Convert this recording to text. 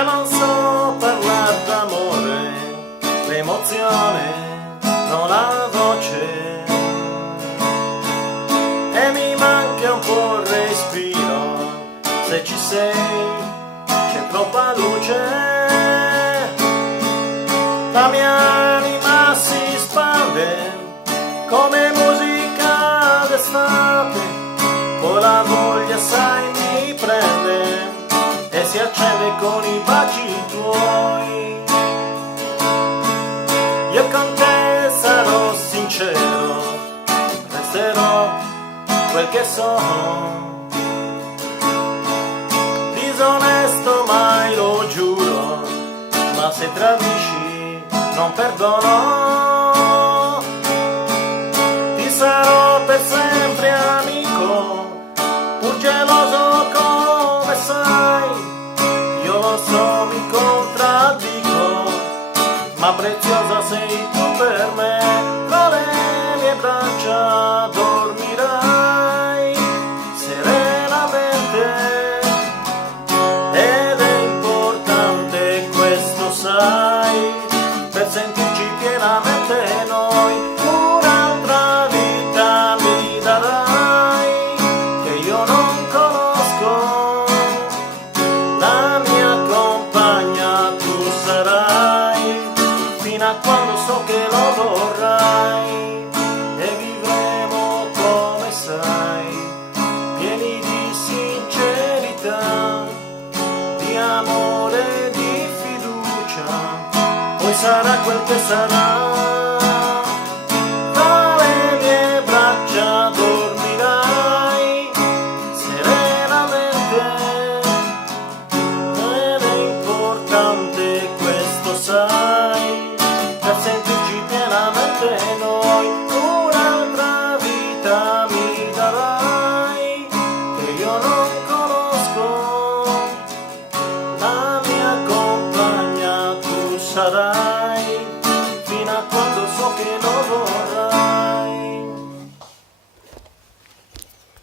Io non so parlare d'amore, l'emozione non ha voce e mi manca un po' il respiro. Se ci sei c'è troppa luce, la mia anima si spande come musica d'estate, poi la voglia sai mi prende e si accende con i baci tuoi. Io con te sarò sincero, resterò quel che sono, disonesto mai lo giuro, ma se tradisci non perdono. Ti sarò per sempre amico, pur geloso come sai. Io lo so, mi contraddico, ma preziosa sei tu per me. Tra le mie braccia dormirai serenamente ed è importante questo sai, per sentirci pienamente noi. Un'altra vita mi darai che io non conosco, la mia compagna tu sarai fino a quando so che lo vorrai, e vivremo come sai, pieni di sincerità, di amore, di fiducia, poi sarà quel che sarà. Tra le mie braccia dormirai serenamente ed è importante questo sai, per sentirci pienamente noi. Un'altra vita mi darai che io non conosco, la mia compagna tu sarai.